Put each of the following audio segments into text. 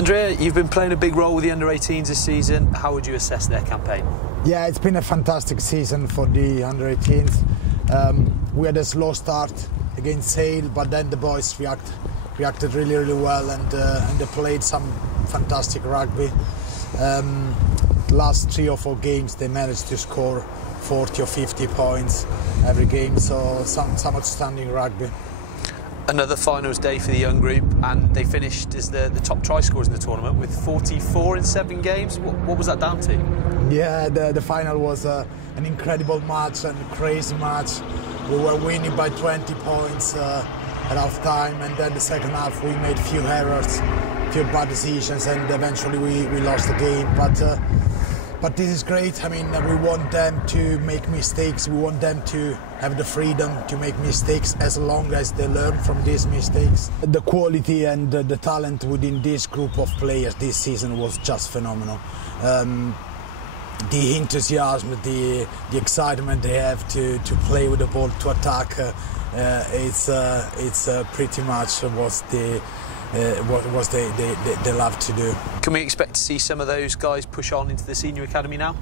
Andrea, you've been playing a big role with the under-18s this season. How would you assess their campaign? Yeah, it's been a fantastic season for the under-18s. We had a slow start against Sale, but then the boys reacted really well, and they played some fantastic rugby. Last 3 or 4 games they managed to score 40 or 50 points every game, so some outstanding rugby. Another finals day for the young group, and they finished as the top try scorers in the tournament with 44 in 7 games. What was that down to? Yeah, the final was an incredible match and a crazy match. We were winning by 20 points at half time, and then the second half we made a few errors, a few bad decisions, and eventually we lost the game. But this is great. I mean, we want them to make mistakes. We want them to have the freedom to make mistakes as long as they learn from these mistakes. The quality and the talent within this group of players this season was just phenomenal. The enthusiasm, the excitement they have to play with the ball, to attack, it's pretty much what they love to do. Can we expect to see some of those guys push on into the senior academy now?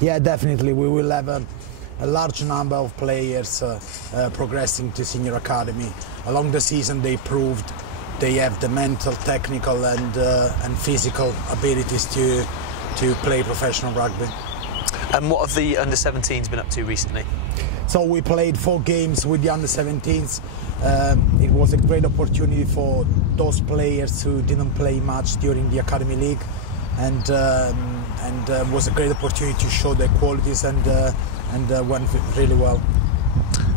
Yeah, definitely. We will have a large number of players progressing to senior academy. Along the season they proved they have the mental, technical and physical abilities to play professional rugby. And what have the under-17s been up to recently? So we played 4 games with the under-17s. It was a great opportunity for those players who didn't play much during the Academy League, and was a great opportunity to show their qualities, and went really well.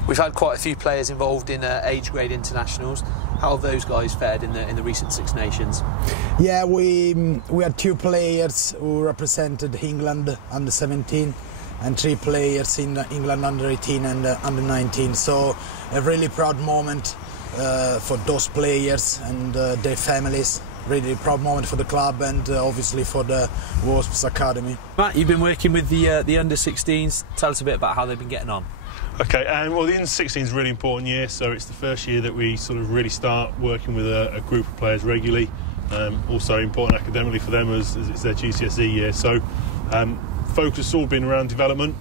We've had quite a few players involved in age grade internationals. How have those guys fared in the recent Six Nations? Yeah, we had 2 players who represented England under-17. And 3 players in England under-18 and under-19. So a really proud moment for those players and their families. Really proud moment for the club and obviously for the Wasps Academy. Matt, you've been working with the under-16s. Tell us a bit about how they've been getting on. Okay, well, the under-16 is a really important year, so it's the first year that we sort of really start working with a group of players regularly. Also important academically for them as it's their GCSE year. So. Focus has all been around development,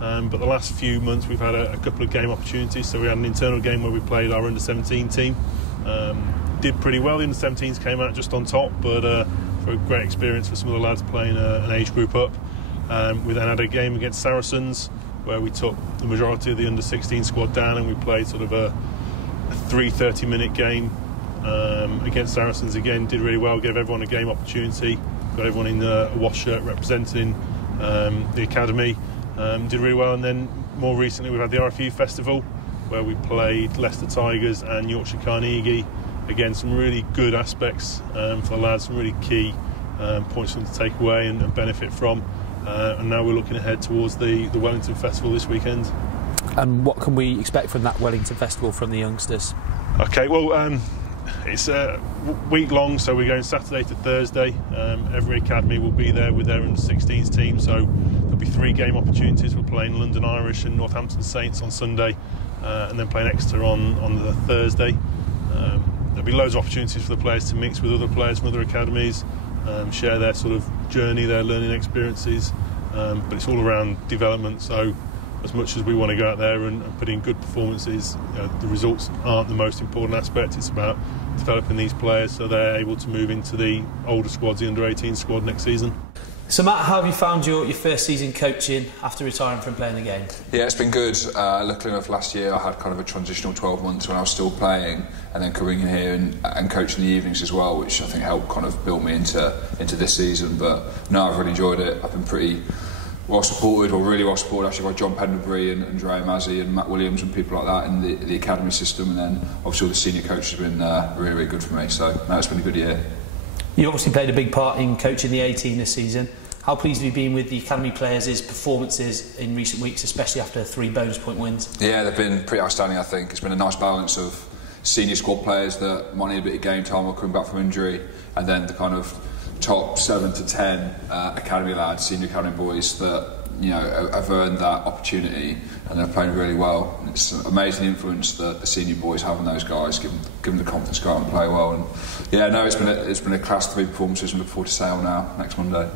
but the last few months we've had a couple of game opportunities. So we had an internal game where we played our under-17 team. Did pretty well. The under-17s came out just on top, but for a great experience for some of the lads playing an age group up. We then had a game against Saracens where we took the majority of the under-16 squad down, and we played sort of a 30-minute game against Saracens again. Did really well, gave everyone a game opportunity, got everyone in a Wasps shirt representing the academy, did really well. And then more recently we've had the RFU Festival where we played Leicester Tigers and Yorkshire Carnegie. Again, some really good aspects for the lads, some really key points for them to take away and benefit from. And now we're looking ahead towards the Wellington Festival this weekend. And what can we expect from that Wellington Festival from the youngsters? Okay, well, it's a week long, so we're going Saturday to Thursday. Every academy will be there with their under-16s team, so there'll be 3 game opportunities. We're playing London Irish and Northampton Saints on Sunday, and then playing Exeter on the Thursday. There'll be loads of opportunities for the players to mix with other players from other academies, share their sort of journey, their learning experiences, but it's all around development. So as much as we want to go out there and put in good performances, the results aren't the most important aspect. It's about developing these players so they're able to move into the older squads, the under-18 squad next season. So Matt, how have you found your first season coaching after retiring from playing the game? Yeah, it's been good. Luckily enough, last year I had kind of a transitional 12 months when I was still playing, and then coming in here and coaching the evenings as well, which I think helped kind of build me into this season. But no, I've really enjoyed it. I've been pretty well supported, or really well supported actually, by John Pendlebury and Andrea Masi and Matt Williams and people like that in the academy system, and then obviously all the senior coaches have been really good for me, so no, it's been a good year. You obviously played a big part in coaching the 18 this season. How pleased have you been with the academy players' performances in recent weeks, especially after 3 bonus point wins? Yeah, they've been pretty outstanding. I think it's been a nice balance of senior squad players that might need a bit of game time or coming back from injury, and then the kind of top 7 to 10 academy lads, senior academy boys that have earned that opportunity, and they're playing really well. And it's an amazing influence that the senior boys have on those guys, give them the confidence to go out and play well. And it's been a class 3 performances, and look forward to Sale now next Monday.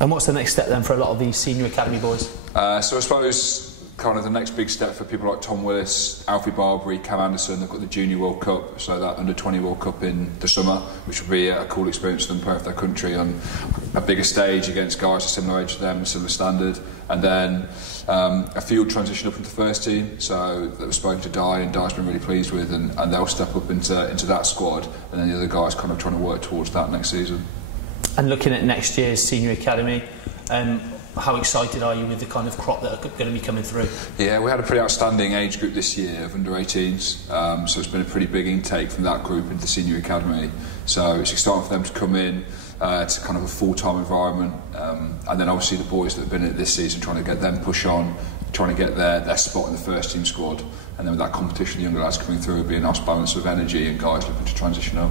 And what's the next step then for a lot of these senior academy boys? So I suppose kind of the next big step for people like Tom Willis, Alfie Barbary, Cam Anderson, they've got the Junior World Cup, so that Under-20 World Cup in the summer, which will be a cool experience for them playing for their country on a bigger stage against guys a similar age to them, similar standard. And then a field transition up into the first team, so that was spoken to Di, and Di's been really pleased with, and they'll step up into that squad, and then the other guys kind of trying to work towards that next season. And looking at next year's senior academy, how excited are you with the kind of crop that are going to be coming through? Yeah, we had a pretty outstanding age group this year of under-18s, so it's been a pretty big intake from that group into the senior academy. So it's exciting for them to come in to kind of a full-time environment, and then obviously the boys that have been in it this season, trying to get them push on, trying to get their spot in the first team squad, and then with that competition, the younger lads coming through, it'll be a nice balance of energy and guys looking to transition up.